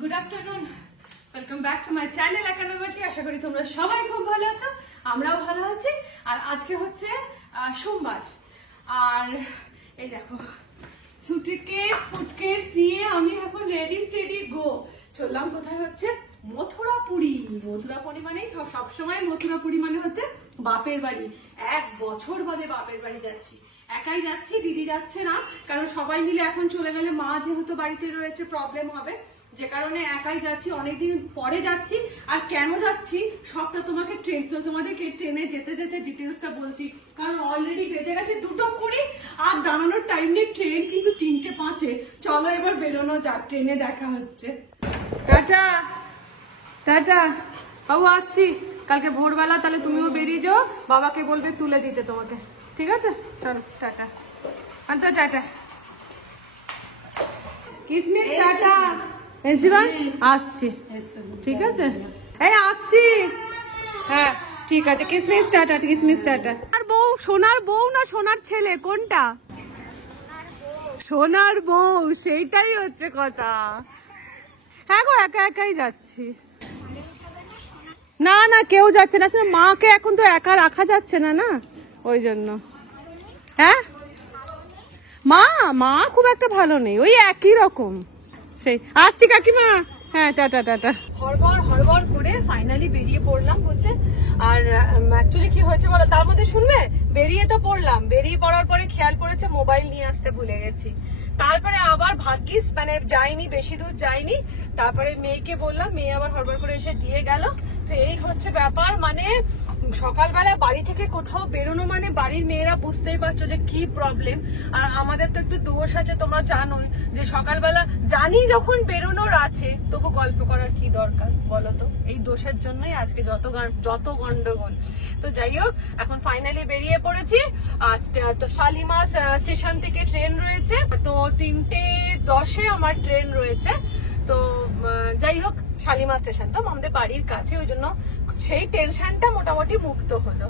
Good afternoon, welcome back to my channel একানব্বইটি। আশা করি তোমরা সবাই খুব ভালো আছো, আমরাও ভালো আছি। আর আজকে হচ্ছে সোমবার, আর এই দেখো সুটকেস ফুটকেস নিয়ে আমি এখন রেডি স্টেডি গো চললাম। কোথায় হচ্ছে? মথুরাপুরি। মথুরাপুরি মানে সবসময় মথুরাপুরি মানে হচ্ছে বাপের বাড়ি। 1 বছর বাদে বাপের বাড়ি যাচ্ছি। একাই যাচ্ছি, দিদি যাচ্ছে না, কারণ সবাই মিলে এখন চলে গেলে মা যেহেতু বাড়িতে রয়েছে প্রবলেম হবে, যে কারণে একাই যাচ্ছি। অনেকদিন পরে যাচ্ছি। আর কেন যাচ্ছি সবটা তোমাদেরকে ট্রেনে যেতে যেতে ডিটেলসটা বলছি, কারণ অলরেডি বেজে গেছে 2:20 আর দাঁড়ানোর টাইম নেই। ট্রেন কিন্তু 3:05। চলো এবার বেরোনো যাক, ট্রেনে দেখা হচ্ছে। টাটা টাটা বাবু, আসছি কালকে ভোরবেলা। তাহলে তুমিও বেরিয়ে যাও, বাবাকে বলবে তুলে দিতে তোমাকে, ঠিক আছে? চলো টাটা। তো টাটা কিসমিস, টাটা। আসছি, ঠিক আছে? এই আসছি, হ্যাঁ ঠিক আছে। কিসমিস টাটা, কিসমিস টাটা। আর বউ, সোনার বউ না সোনার ছেলে, কোনটা? সোনার বউ, সেইটাই হচ্ছে কথা। হ্যাঁ গো, একা একাই যাচ্ছি। না না, কেউ যাচ্ছে না। মাকে এখন তো একা রাখা যাচ্ছে না, না ওই জন্য। হ্যাঁ, মা মা খুব একটা ভালো নেই, ওই একই রকম। সেই আসছি কাকিমা, হ্যাঁ টাটা টাটা। হড়বড় হড়বড় করে ফাইনালি বেরিয়ে পড়লাম, বুঝলে? আর অ্যাকচুয়ালি কি হয়েছে বলো, তার মধ্যে শুনবে? বেরিয়ে তো পড়লাম, বেরিয়ে পড়ার পরে খেয়াল পড়েছে মোবাইল নিয়ে আসতে ভুলে গেছি। তারপরে আবার ভাগ্যিস মানে যাইনি, বেশি দূর যাইনি। তারপরে মেয়েকে বললাম, মেয়ে আবার হড়বড় করে এসে দিয়ে গেল। তো এই হচ্ছে ব্যাপার। মানে সকালবেলা বাড়ি থেকে কোথাও বেরোনো মানে বাড়ির মেয়েরা বুঝতেই পারছো যে কি প্রবলেম। আর আমাদের তো একটু দোষ আছে, তোমরা জানোই যে সকালবেলা জানি যখন বেরোনোর আছে, তবু গল্প করার কি দরকার বলো তো? এই দোষের জন্যই আজকে যত গন্ডগোল। তো যাই হোক, এখন ফাইনালি বেরিয়ে পড়েছি। তো শালিমা স্টেশন থেকে ট্রেন রয়েছে, তো 3:10 আমার ট্রেন রয়েছে। তো যাই হোক, শালিমা স্টেশন তো আমাদের বাড়ির কাছে, ওই জন্য সেই টেনশনটা মোটামুটি মুক্ত হলো।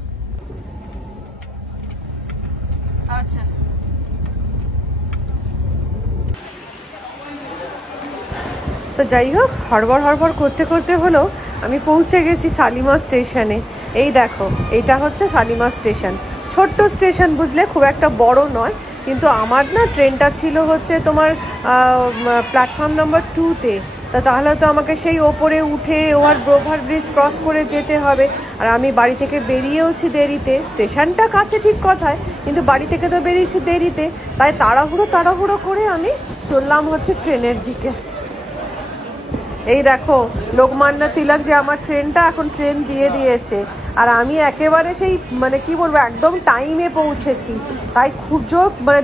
আচ্ছা, তো যাই হোক, হড়বড় হড়বড় করতে করতে হলো আমি পৌঁছে গেছি শালিমা স্টেশনে। এই দেখো, এটা হচ্ছে শালিমা স্টেশন। ছোট্ট স্টেশন, বুঝলে, খুব একটা বড় নয়। কিন্তু আমার না ট্রেনটা ছিল হচ্ছে তোমার প্ল্যাটফর্ম নাম্বার 2-তে। তাহলে তো আমাকে সেই ওপরে উঠে ওভার ব্রিজ ক্রস করে যেতে হবে। আর আমি বাড়ি থেকে বেরিয়েওছি দেরিতে। স্টেশনটা কাছে ঠিক কথায়, কিন্তু বাড়ি থেকে তো বেরিয়েছি দেরিতে। তাই তাড়াহুড়ো করে আমি চললাম হচ্ছে ট্রেনের দিকে। এই দেখো, লোকমান্য তিলক যে আমার ট্রেনটা, এখন ট্রেন দিয়ে দিয়েছে। আর আমি একেবারে সেই মানে কি বলবো, একদম টাইমে পৌঁছেছি। তাই খুব জোর মানে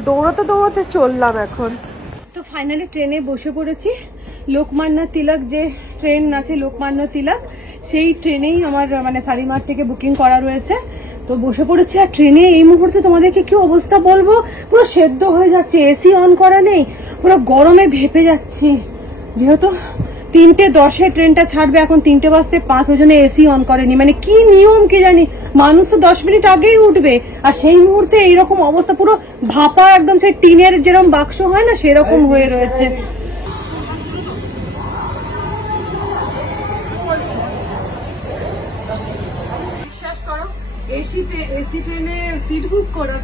দৌড়তে চললাম এখন। তো ফাইনালি ট্রেনে বসে পড়েছি। লোকমান্য তিলক যে ট্রেন আছে, লোকমান্য তিলক, সেই ট্রেনেই আমার মানে শালিমার থেকে বুকিং করা রয়েছে। তো বসে পড়েছি। আর ট্রেনে এই মুহূর্তে তোমাদেরকে কি অবস্থা বলবো, পুরো সেদ্ধ হয়ে যাচ্ছে। এসি অন করা নেই, পুরো গরমে ভেপে যাচ্ছি। যেহেতু 3:10 ট্রেনটা ছাড়বে, এখন 3:05, ওই জন্য এসি অন করেনি। মানে কি নিয়ম কি জানি, মানুষ তো 10 মিনিট আগেই উঠবে, আর সেই মুহূর্তে এইরকম অবস্থা, পুরো ভাপা, একদম সেই টিনের যেরকম বাক্স হয় না, সেরকম হয়ে রয়েছে। বিশ্বাস করো, এসি ট্রেনে সিট বুক করার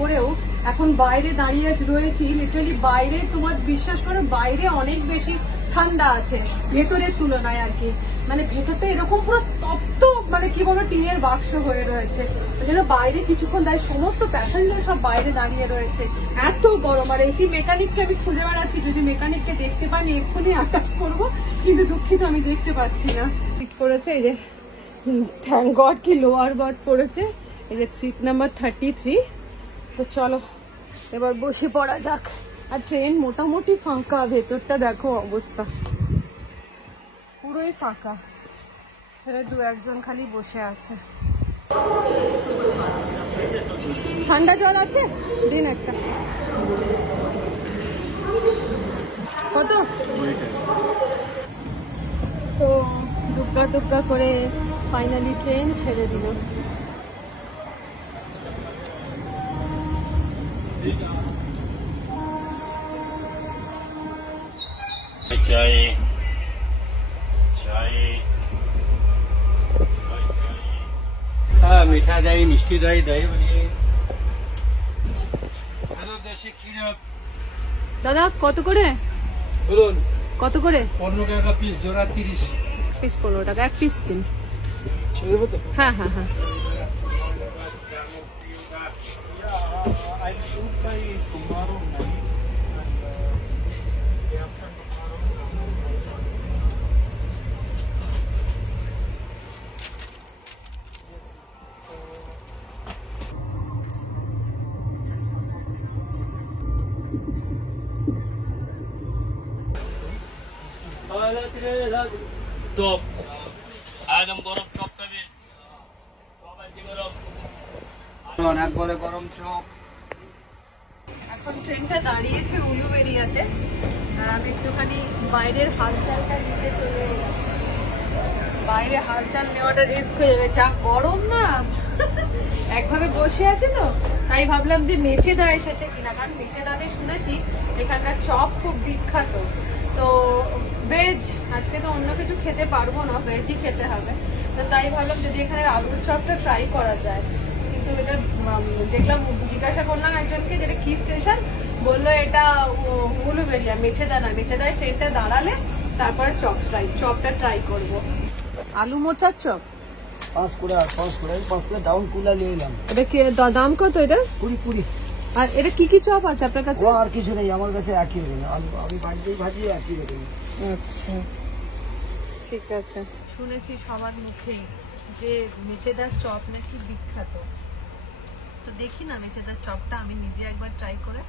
করেও এখন বাইরে দাঁড়িয়ে রয়েছি। লিটারালি বাইরে, তোমার বিশ্বাস করো, বাইরে অনেক বেশি ঠান্ডা আছে ভেতরের তুলনায় আর কি। মানে ভেতরটা এরকম পুরো তপ্ত, মানে কি বলবো, টিনের বাক্স হয়ে রয়েছে। ওই জন্য বাইরে কিছুক্ষণ দাঁড়িয়ে সমস্ত প্যাসেঞ্জার সব বাইরে দাঁড়িয়ে রয়েছে, এত গরম। আর এসি মেকানিককে আমি খুঁজে বেড়াচ্ছি, যদি মেকানিককে দেখতে পাই এক্ষুনি অ্যাটাক করবো, কিন্তু দুঃখিত আমি দেখতে পাচ্ছি না। ঠিক করেছে, এই যে থ্যাংক গড কি লোয়ার বার্থ পড়েছে, এই যে সিট নাম্বার 33। তো চলো এবার বসে পড়া যাক। আর ট্রেন মোটামুটি ফাঁকা, ভেতরটা দেখো অবস্থা, পুরোই ফাঁকা। 2-1 খালি বসে আছে। ঠান্ডা জল আছে, দিন একটা। কত? তো দুগ্গা করে ফাইনালি ট্রেন ছেড়ে দিল। চাই হ্যাঁ, মিঠা দই, মিষ্টি দই, দই বলি। দেশি ক্ষীর দাদা কত করে বলুন। কত করে 15 টাকা পিস, জোড়া 30 পিস 15 টাকা এক পিস দিন ছেড়ে দেবো তো। হ্যাঁ হ্যাঁ হ্যাঁ চপ একদম গরম চপ খাবে, চপ আছে গরম। অনেক বড় গরম চপ। এখন ট্রেনটা দাঁড়িয়েছে উলুবেড়িয়াতে আর আমি একটুখানি বাইরের হালচালটা নিতে চলে এলাম। বাইরে হালচাল নেওয়াটা রিস্ক হয়ে যাবে, যা গরম না। একভাবে বসে আছে তো তাই ভাবলাম যে মেচেদা এসেছে কিনা, কারণ মেচেদাতে শুনেছি এখানকার চপ খুব বিখ্যাত। তো ভেজ, আজকে তো অন্য কিছু খেতে পারবো না, ভেজই খেতে হবে। তো তাই ভাবলাম যদি এখানে আলুর চপটা ট্রাই করা যায়। কিন্তু এটা দেখলাম, জিজ্ঞাসা করলাম একজনকে যেটা কি স্টেশন, বললো এটা উলুবেড়িয়া, মেচেদা না। মেচেদায় ট্রেনটা দাঁড়ালে তারপরে চপটা ট্রাই করব। আলু মোচার চপ 5 কুড়া ডাউন কুলা নিয়ে এলাম। এটা কি দাম কত এটা? 20। আর এটা কি কি চপ আছে আপনার কাছে? আর কিছু নেই আমার কাছে, একই রকম আলু আমি বাড়িতেই ভাজি, একই রকম। আচ্ছা ঠিক আছে। শুনেছি সবার মুখেই যে মেচেদার চপ নাকি বিখ্যাত, তো দেখি না মেচেদার চপটা আমি নিজে একবার ট্রাই করে।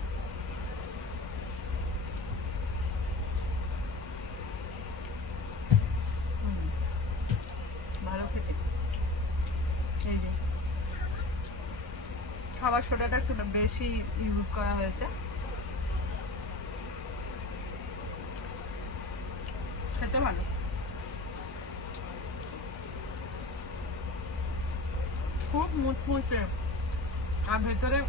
ভালো খেতে। এই যে খাবার সোডাটা একটু বেশি ইউজ করা হয়েছে, খেতে ভালো। খুব মুচমুচে, আর ভেতরে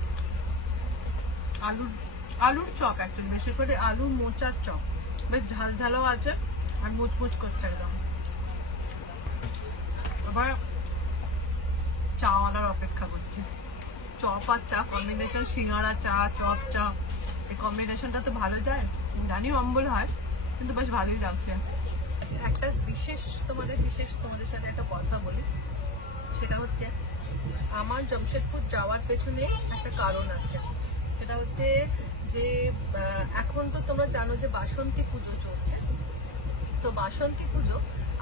আলুর চপ, একদম বেশি করে আলু মোচার চপ, বেশ ঝাল ঝালও আছে আর মুচমুচ করছে একদম। আবার চাওয়ালার অপেক্ষা করছি। চপ আর চা কম্বিনেশন, সিঙ্গাড়া চা, চপ চা, এই কম্বিনেশনটা তো ভালো যায়। জানি অম্বল হয়, কিন্তু বেশ ভালোই লাগছে। একটা তোমাদের সাথে একটা কথা বলি, সেটা হচ্ছে আমার জামশেদপুর যাওয়ার পেছনে একটা কারণ আছে। সেটা হচ্ছে যে এখন তো তোমরা জানো যে বাসন্তী পুজো চলছে। তো বাসন্তী পুজো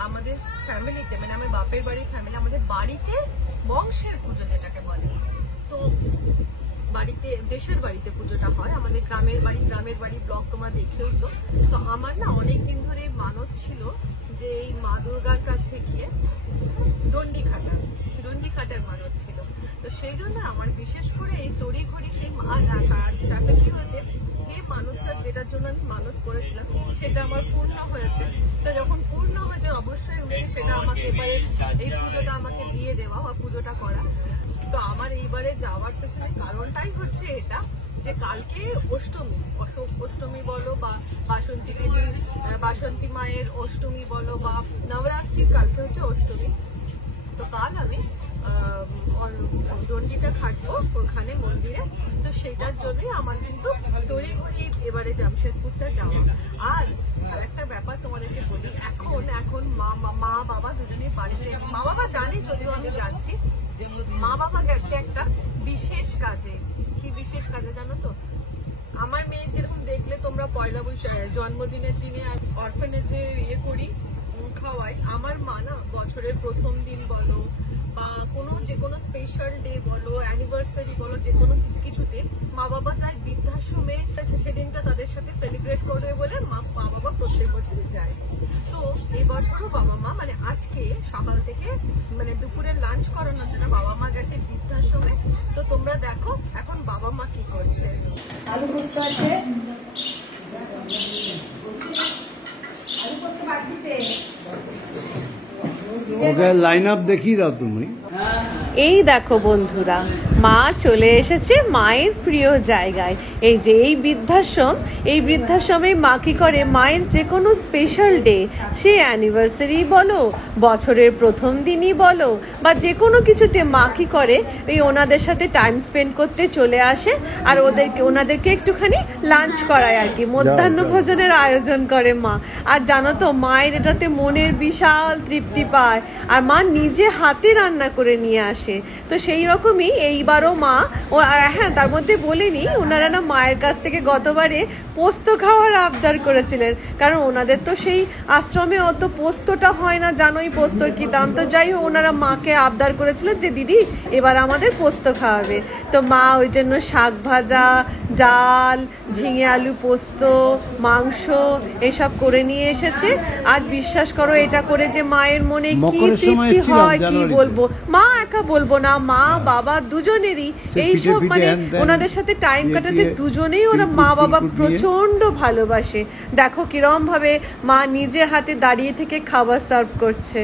আমাদের ফ্যামিলিতে, মানে আমার বাপের বাড়ির ফ্যামিলি, আমাদের বাড়িতে বংশের পুজো যেটাকে বলে। তো বাড়িতে, দেশের বাড়িতে পুজোটা হয়, আমাদের গ্রামের বাড়ি ব্লগ তোমরা দেখেওছো। তো আমার না অনেকদিন ধরে মানত ছিল যে এই মা দুর্গার কাছে গিয়ে দণ্ডি খাটার মানত ছিল। তো সেই জন্য আমার বিশেষ করে এই তড়িঘড়ি সেই মা ডাকা কি হয়েছে, যে মানতটা যেটার জন্য আমি মানত করেছিলাম সেটা আমার পূর্ণ হয়েছে। তো যখন পূর্ণ হয়েছে অবশ্যই উচিত সেটা আমাকে এবারে এই পুজোটা আমাকে দিয়ে দেওয়া বা পুজোটা করা। তো আমার এইবারে যাওয়ার পেছনে কারণটাই হচ্ছে এটা, যে কালকে অষ্টমী বলো বা বাসন্তী মায়ের অষ্টমী বলো বা নবরাত্রির কালকে হচ্ছে অষ্টমী। তো কাল আমি দণ্ডিটা খাটবো ওখানে মন্দিরে। তো সেটার জন্যই আমার কিন্তু তড়িঘড়ি এবারে জামশেদপুরটা যাওয়া। আর একটা ব্যাপার তোমাদেরকে বলি, এখন মা বাবা দুজনেই বাড়িতে, মা বাবা জানে যদিও আমি যাচ্ছি, মা বাবা গেছে একটা বিশেষ কাজে। কি বিশেষ কাজে জানো তো? আমার মেয়ে যেরকম দেখলে তোমরা পয়লা বৈশাখ জন্মদিনের দিনে অরফানেজে করি, খাওয়াই, আমার মা না বছরের প্রথম দিন বলো বা যে কোনো স্পেশাল ডে বলো, অ্যানিভার্সারি বলো, যে কোনো কিছুতে মা বাবা চায় বৃদ্ধাশ্রমে সেদিনটা তাদের সাথে সেলিব্রেট করবে বলে মা বাবা প্রত্যেক বছরই যায়। তো এই বছরও বাবা মা, মানে আজকে সকাল থেকে মানে দুপুরে লাঞ্চ করানোর জন্য বাবা মা গেছে বৃদ্ধাশ্রমে। তো তোমরা দেখো এখন বাবা মা কি করছে। আলু পোস্ত আছে, ওকে লাইন আপ দেখিয়ে দাও তুমি। এই দেখো বন্ধুরা, মা চলে এসেছে মায়ের প্রিয় জায়গায়। এই যে এই বৃদ্ধাশ্রম, এই বৃদ্ধাশ্রমে মা কি করে, মায়ের যে কোনো স্পেশাল ডে, সে অ্যানিভার্সারি বলো, বছরের প্রথম দিনই বলো, বা যে কোনো কিছুতে মা কি করে, এই ওনাদের সাথে টাইম স্পেন্ড করতে চলে আসে, আর ওনাদেরকে একটুখানি লাঞ্চ করায় আর কি, মধ্যাহ্ন ভোজনের আয়োজন করে মা। আর জানো তো, মায়ের এটাতে মনের বিশাল তৃপ্তি পায়, আর মা নিজে হাতে রান্না করে নিয়ে আসে। তো সেই রকমই এইবারও মা হ্যাঁ, তার মধ্যে বলিনি, ওনারা না মায়ের কাছ থেকে গতবারে পোস্ত খাওয়ার আবদার করেছিলেন, কারণ ওনাদের তো সেই আশ্রমে অত পোস্তটা হয় না, জানোই পোস্তর কি দাম। তো যাই হোক, ওনারা মাকে আবদার করেছিলেন যে দিদি এবার আমাদের পোস্ত খাওয়াবে। তো মা ওই জন্য শাক ভাজা, ডাল, ঝিঙে আলু পোস্ত, মাংস এসব করে নিয়ে এসেছে। আর বিশ্বাস করো, এটা করে যে মায়ের মনে কি তৃপ্তি হয় কি বলবো। মা একা বলবো না, মা বাবা দুজনেরই এইসব, মানে ওনাদের সাথে টাইম কাটাতে দুজনেই ওরা মা বাবা প্রচন্ড ভালোবাসে। দেখো কিরম ভাবে মা নিজে হাতে দাঁড়িয়ে থেকে খাবার সার্ভ করছে।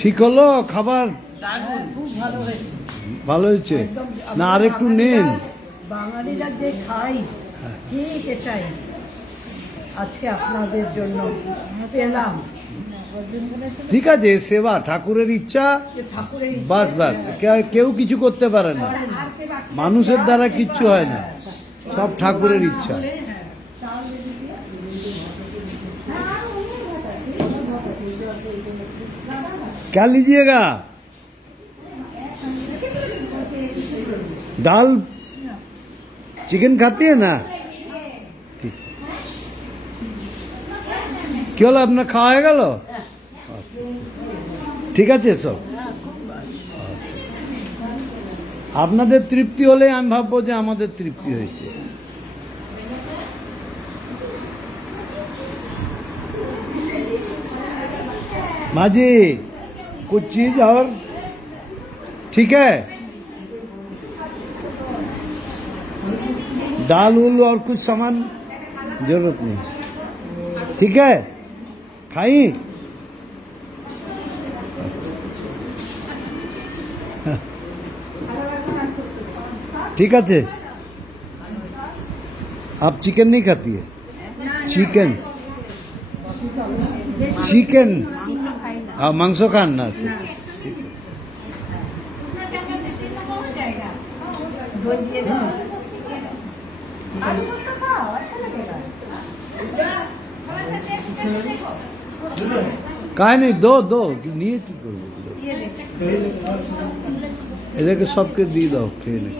ঠিক হলো খাবার? ভালো হয়েছে না? আর একটু নেন। বাঙালিরা যে খাই ঠিক এটাই আজকে আপনাদের জন্য পেলাম। ঠিক আছে, সেবা ঠাকুরের ইচ্ছা, ঠাকুরের বাস বাস। কেউ কিছু করতে পারে না, মানুষের দ্বারা কিচ্ছু হয় না, সব ঠাকুরের ইচ্ছা। क्या लीजिएगा? दाल चिकन खाती है ना? ठीक, কি হলো আপনার খাওয়া হয়ে গেল? ঠিক আছে সব। আপনাদের তৃপ্তি হলে আমি ভাববো যে আমাদের তৃপ্তি হয়েছে। माजी कुछ चीज और ठीक है? दाल उल और कुछ सामान जरूरत नहीं, ठीक है? खाई? ठीक है। आप चिकन नहीं खाती है? चिकन चिकन हाँ, मांस खान ना। काय नहीं, दो दो नहीं की করব, এদেরকে সবকে দিয়ে দাও খেয়ে নে।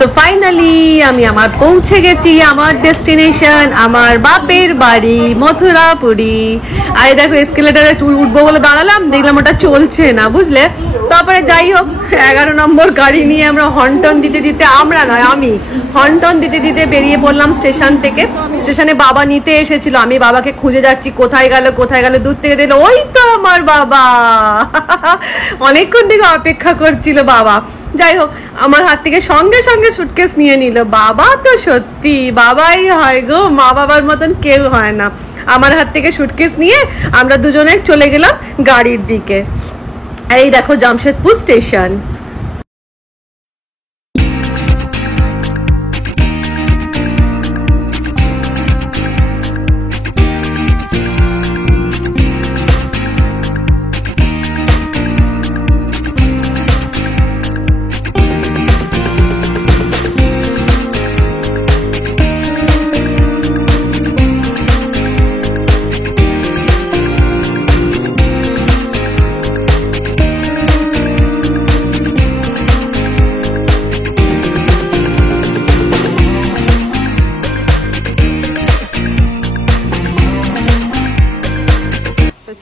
তো ফাইনালি আমি আমার পৌঁছে গেছি আমার ডেস্টিনেশন, আমার বাপের বাড়ি মথুরাপুরি। আর দেখো এসকেলেটারে উঠবো বলে দাঁড়ালাম, দেখলাম ওটা চলছে না, বুঝলে। তারপরে যাই হোক, 11 নম্বর গাড়ি নিয়ে আমরা হর্নটন দিতে দিতে, আমরা নয় আমি হর্নটন দিতে দিতে বেরিয়ে পড়লাম স্টেশন থেকে। স্টেশনে বাবা নিতে এসেছিল, আমি বাবাকে খুঁজে যাচ্ছি, কোথায় গেল কোথায় গেল। দূর থেকে দেখলো ওই তো আমার বাবা। অনেকক্ষণ থেকে অপেক্ষা করছিল বাবা। যাই হোক, আমার হাত থেকে সঙ্গে সঙ্গে সুটকেস নিয়ে নিল। বাবা তো সত্যি বাবাই হয় গো, মা বাবার মতন কেউ হয় না। আমার হাত থেকে সুটকেস নিয়ে আমরা দুজনে চলে গেলাম গাড়ির দিকে। এই দেখো জামশেদপুর স্টেশন।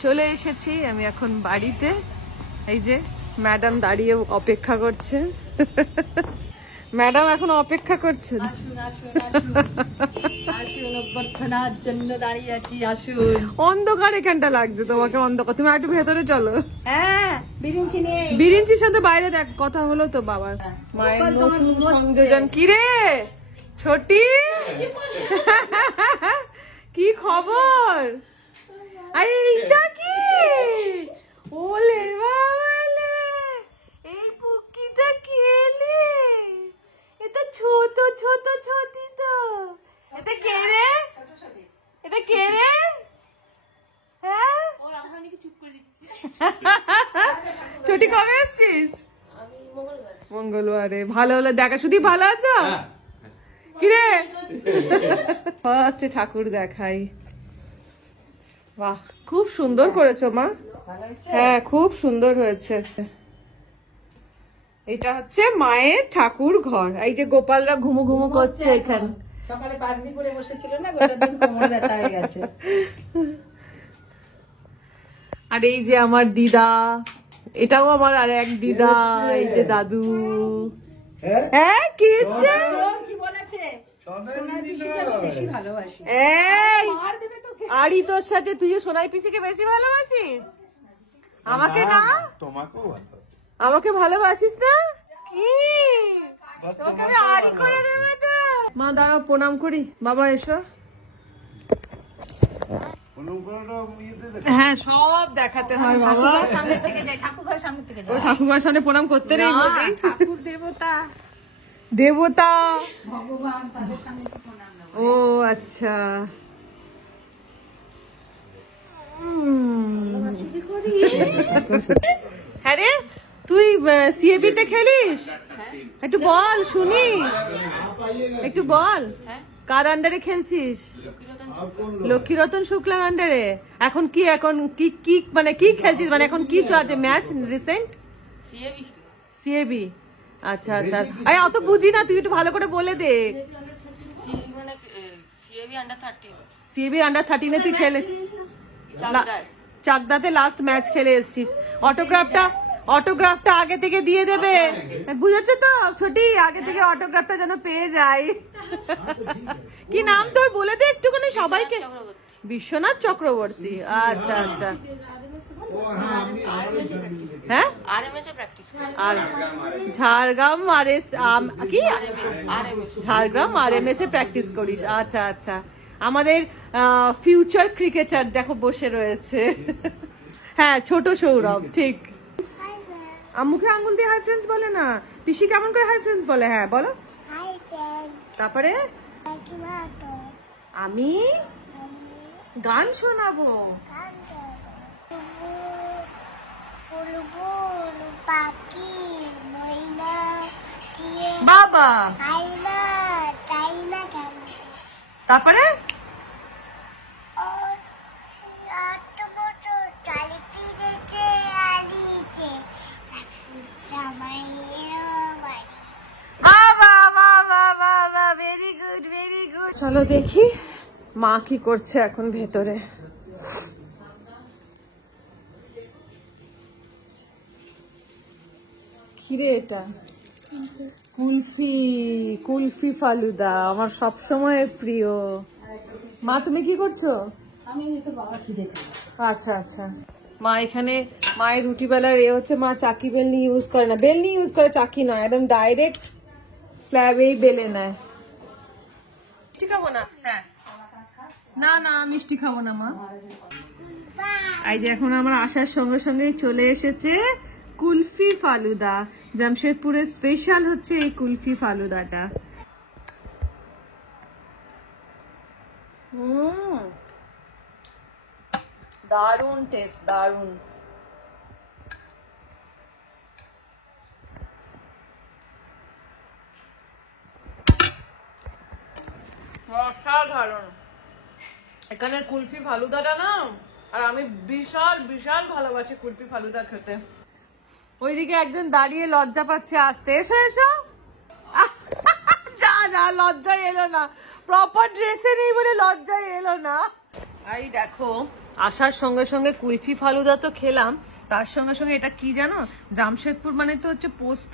চলে এসেছি আমি এখন বাড়িতে। এই যে ম্যাডাম দাঁড়িয়ে অপেক্ষা করছে। ম্যাডাম এখন অপেক্ষা করছেন। আসুন আসুন আসুন আসুন, অভ্যর্থনার জন্য দাঁড়িয়ে আছি, আসুন। অন্ধকার এখানটা লাগছে তোমাকে, অন্ধকার। তুমি একটু ভেতরে চলো। হ্যাঁ, বিরিঞ্চি নেই। বিরিঞ্চির সাথে বাইরে দেখ কথা হলো তো বাবার। মায়ের গোপাল তোমার নতুন ঘুমোচ্ছে। সংযোজন। কি রে ছোটি, কি খবর? আরে এইটা কি? ওলে বাবালে, এই পুকিটা কি এলি? এটা ছোট ছোট ছোটি তো। এটা কে রে? এটা কে রে? হ্যাঁ, ছোটি কবে আসছিস? মঙ্গলবারে। ভালো হলো দেখা। শুধু ভালো আছো? কিরে ফার্স্টে ঠাকুর দেখাই। বাহ, খুব সুন্দর করেছো মা। হ্যাঁ, খুব সুন্দর হয়েছে। এটা হচ্ছে মায়ের ঠাকুর ঘর। এই যে গোপালরা ঘুমু ঘুমু করছে এখানে। সকালে পাগড়ি পরে বসেছিল না, গোটা দিন কোমর ব্যথা হয়ে গেছে। আর এই যে আমার দিদা, এটাও আমার আর এক দিদা। এই যে দাদু। হ্যাঁ, কি হচ্ছে? কি বলেছে? সোনার পিসিকে আমি বেশি ভালোবাসি। এই আর দেবে তোকে। আরি, তোর সাথে তুইও সোনাই পিসিকে বেশি ভালোবাসিস? আমাকে না? তোমাকেও ভালো। আমাকে ভালোবাসিস না? কি তোকে আমি আরি করে দেব তো। মা দাঁড়াও, প্রণাম করি। বাবা এসো। হ্যাঁ, সব দেখাতে হয় বাবা। সামনে থেকে যাই, ঠাকুর ঘরের সামনে থেকে ও যাই। ঠাকুমার সামনে প্রণাম করতে নেই বলছি। ঠাকুর দেবতা দেবতা। ভগবান, তাদের সামনে তো প্রণাম নেব। ও আচ্ছা। হ্যাঁ রে, তুই সিএবি তে খেলিস? একটু বল শুনি, একটু বল। কার আন্ডারে খেলছিস? লক্ষ্মীরতন শুক্লার আন্ডারে। এখন কি কি মানে কি খেলছিস? মানে এখন কি চলছে ম্যাচ রিসেন্ট? সিএবি। আচ্ছা আচ্ছা। আরে অত বুঝি না, তুই একটু ভালো করে বলে দে। সিএবি আন্ডার 13 তুই খেলেছিস? চাকদাতে লাস্ট ম্যাচ খেলে এসেছিস। অটোগ্রাফটা আগে থেকে দিয়ে দেবে, বুঝেছো তো ছোটি? আগে থেকে অটোগ্রাফটা যেন পেয়ে যায়। কি নাম তোর বলে দে একটুখানি সবাইকে। বিশ্বনাথ চক্রবর্তী। আচ্ছা আচ্ছা। হ্যাঁ, আর ঝাড়গ্রাম কি ঝাড়গ্রাম RMS এ প্র্যাকটিস করিস? আচ্ছা আচ্ছা। আমাদের ফিউচার ক্রিকেটার দেখো বসে রয়েছে। হ্যাঁ, ছোট সৌরভ। ঠিক। মুখে আঙুল দিয়ে হাই ফ্রেন্ডস বলে না। পিসি কেমন করে হাই ফ্রেন্ডস বলে? হ্যাঁ বলো। তারপরে আমি গান শোনাবো। বাবা, তারপরে ভেরি গুড ভেরি গুড। চলো দেখি মা কি করছে এখন ভেতরে। কিরে এটা? কুলফি ফালুদা আমার সবসময় প্রিয়। মা তুমি কি করছো? আমি তো বাবা খিদে খাই। আচ্ছা আচ্ছা। মা এখানে মায়ের রুটি বেলার হচ্ছে, মা চাকি বেলনি ইউজ করে না। বেলনি ইউজ করে, চাকি নয়, একদম ডাইরেক্ট স্ল্যাবেই বেলে নেয়। মিষ্টি খাবো না? হ্যাঁ, না না মিষ্টি খাবো না মা। এই যে এখন আমার আসার সঙ্গে সঙ্গে চলে এসেছে কুলফি ফালুদা। জামশেদপুরের স্পেশাল হচ্ছে এই কুলফি ফালুদাটা। দারুন টেস্ট, দারুন। অসাধারণ। এখানে কুলফি ফালুদাটা না, আর আমি বিশাল বিশাল ভালোবাসি কুলফি ফালুদা খেতে। ওইদিকে একজন দাঁড়িয়ে লজ্জা পাচ্ছে আসতে। এসো এসো। যা যা, লজ্জায় এলো না। প্রপার ড্রেসে নেই বলে লজ্জায় এলো না। এই দেখো আসার সঙ্গে সঙ্গে কুলফি ফালুদা তো খেলাম, তার সঙ্গে সঙ্গে এটা কি জানো, জামশেদপুর মানে তো হচ্ছে পোস্ত।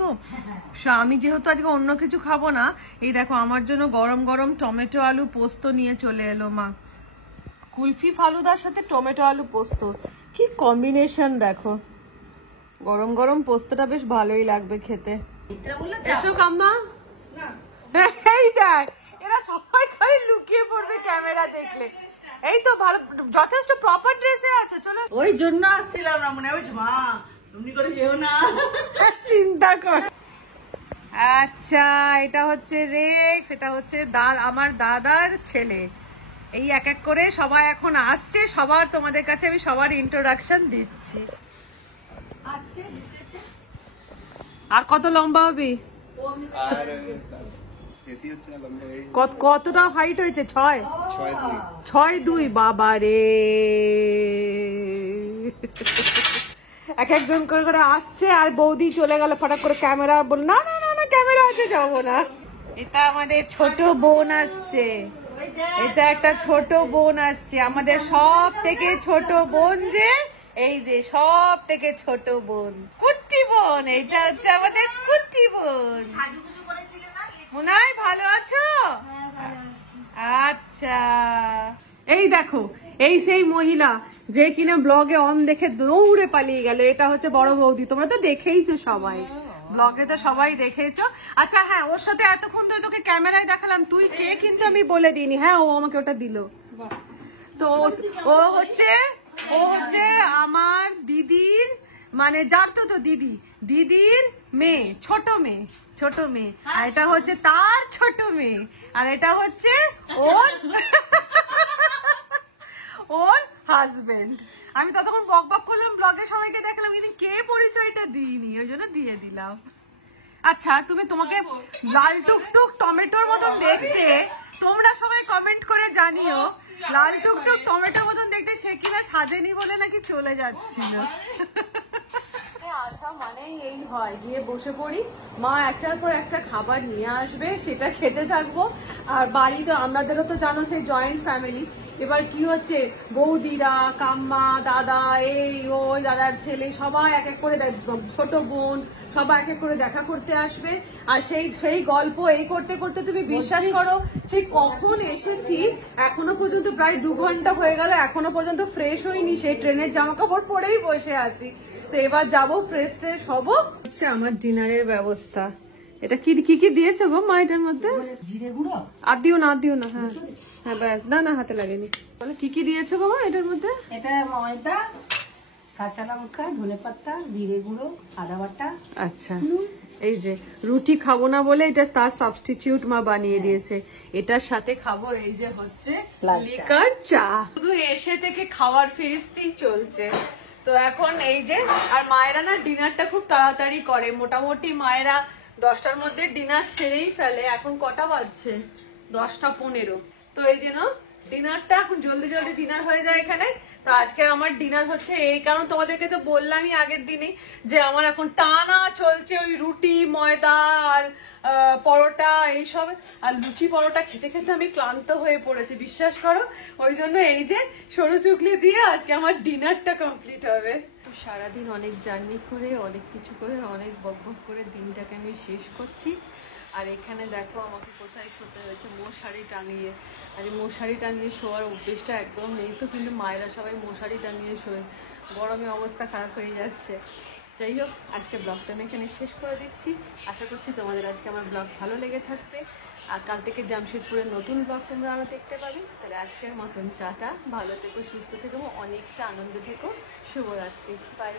আমি যেহেতু আজকে অন্য কিছু খাবো না, এই দেখো আমার জন্য গরম গরম টমেটো আলু পোস্ত নিয়ে চলে এলো মা। কুলফি ফালুদার সাথে টমেটো আলু পোস্ত, কি কম্বিনেশন দেখো। গরম গরম পোস্তটা বেশ ভালোই লাগবে খেতে। এসো কাম্মা। এই দেখ, এরা সবাই খালি লুকিয়ে পড়বে ক্যামেরা দেখলে। এই তো ভালো, যথেষ্ট প্রপার ড্রেসে আছে। চলো, ওই জন্য আসছিলাম না, মনে হচ্ছে মা তুমি করে যেও না। চিন্তা কর। আচ্ছা, এটা হচ্ছে রেক্স, এটা হচ্ছে আমার দাদার ছেলে। এই এক এক করে সবাই এখন আসছে, সবার তোমাদের কাছে আমি সবার ইন্ট্রোডাকশন দিচ্ছি। আর কত লম্বা হবি? কতটা হাইট হয়েছে? 6'2" বাবা রে। এক একজন করে করে আসছে, আর বৌদি চলে গেল ফটাক করে। ক্যামেরা বল, না না না না, ক্যামেরা আছে, যাবো না। এটা আমাদের ছোট বোন আসছে, এটা একটা ছোট বোন আসছে, আমাদের সব থেকে ছোট বোন, যে এই যে সব থেকে ছোট বোন, কুট্টি বোন। এইটা হচ্ছে আমাদের কুট্টি বোন। মনে হয় ভালো আছো? আচ্ছা, এই দেখো, এই সেই মহিলা যে কিনা ব্লগে অন দেখে দৌড়ে পালিয়ে গেল, এটা হচ্ছে বড় বৌদি। তোমরা তো দেখেইছো সবাই, ব্লগে তো সবাই দেখেছো। আচ্ছা হ্যাঁ, ওর সাথে এতক্ষণ ধরে তোকে ক্যামেরায় দেখালাম, তুই কে কিন্তু আমি বলে দিইনি। হ্যাঁ, ও আমাকে ওটা দিল। তো ও হচ্ছে আমার দিদির, মানে যার তো দিদির মেয়ে, ছোট মেয়ে। আর এটা হচ্ছে তার ছোট মেয়ে, আর এটা হচ্ছে ওর হাজবেন্ড। আমি ততক্ষণ বক করলাম, ব্লগে সবাইকে দেখলাম, কিন্তু কে পরিচয়টা দিইনি, ওই জন্য দিয়ে দিলাম। আচ্ছা, তোমাকে লাল টুকটুক টমেটোর মতন দেখতে, তোমরা সবাই কমেন্ট করে জানিও, লাল টুকটুক টমেটোর মতন দেখতে সে কিনা সাজেনি বলে নাকি চলে যাচ্ছিল। আসা মানে এই হয়, গিয়ে বসে পড়ি, মা একটার পর একটা খাবার নিয়ে আসবে, সেটা খেতে থাকবো। আর বাড়িতে আমাদেরও তো জানো সেই জয়েন্ট ফ্যামিলি। এবার কি হচ্ছে, বৌদিরা, কাম্মা, দাদা, এই ওই দাদার ছেলে, সবাই এক এক করে, ছোট বোন সবাই এক এক করে দেখা করতে আসবে। আর সেই গল্প এই করতে করতে তুমি বিশ্বাস করো, সেই কখন এসেছি, এখনো পর্যন্ত প্রায় 2 ঘন্টা হয়ে গেল, এখনো পর্যন্ত ফ্রেশ হইনি। সেই ট্রেনের জামা কাপড় পরেই বসে আছি। তো এবার যাবো, ফ্রেশ ট্রেশ হবো। হচ্ছে আমার ডিনারের ব্যবস্থা। এটা কি কি দিয়েছো গো মা এটার মধ্যে? জিরে গুঁড়ো আর দিও না। হ্যাঁ হ্যাঁ, ব্যাস, না হাতে লাগেনি। বলে কি দিয়েছো গো মা এটার মধ্যে? এটা ময়দা, কাঁচা লঙ্কা, ধনেপাতা, জিরে গুঁড়ো, আদা বাটা। আচ্ছা, এই যে রুটি খাবো না বলে এটা তার সাবস্টিটিউট মা বানিয়ে দিয়েছে। এটার সাথে খাবো এই যে হচ্ছে লিকার চা। শুধু এসে থেকে খাওয়ার ফিরিস্তি চলছে। তো এখন এই যে, আর মায়েরা না ডিনারটা খুব তাড়াতাড়ি করে, মোটামুটি মায়েরা 10টার মধ্যে ডিনার সেরেই ফেলে। এখন কটা বাজছে? 10:15। তো এই জন্য ডিনারটা এখন জলদি ডিনার হয়ে যায় এখানে। তো আজকে আমার ডিনার হচ্ছে, এই কারণ তোমাদেরকে তো বললামই আগের দিনই যে আমার এখন টানা চলছে ওই রুটি, ময়দা আর পরোটা এইসব। আর লুচি পরোটা খেতে খেতে আমি ক্লান্ত হয়ে পড়েছি, বিশ্বাস করো। ওই জন্য এই যে সরু চুকলি দিয়ে আজকে আমার ডিনারটা কমপ্লিট হবে। সারাদিন অনেক জার্নি করে, অনেক কিছু করে, অনেক বকবক করে দিনটাকে আমি শেষ করছি। আর এখানে দেখো আমাকে কোথায় শুতে হয়েছে, মশারি টাঙিয়ে। আর এই মশারি টাঙিয়ে শোয়ার অভ্যেসটা একদম নেই তো, কিন্তু মায়েরা সবাই মশারি টাঙিয়ে শোয়। গরমে অবস্থা খারাপ হয়ে যাচ্ছে। যাই হোক, আজকে ব্লগটা আমি এখানে শেষ করে দিচ্ছি। আশা করছি তোমাদের আজকে আমার ব্লগ ভালো লেগে থাকবে। আর কাল থেকে জামশেদপুরের নতুন ব্লগ তোমরা আরও দেখতে পাবে। তাহলে আজকের মতন টাটা, ভালো থেকো, সুস্থ থেকো, অনেকটা আনন্দ থেকো। শুভরাত্রি, বাই।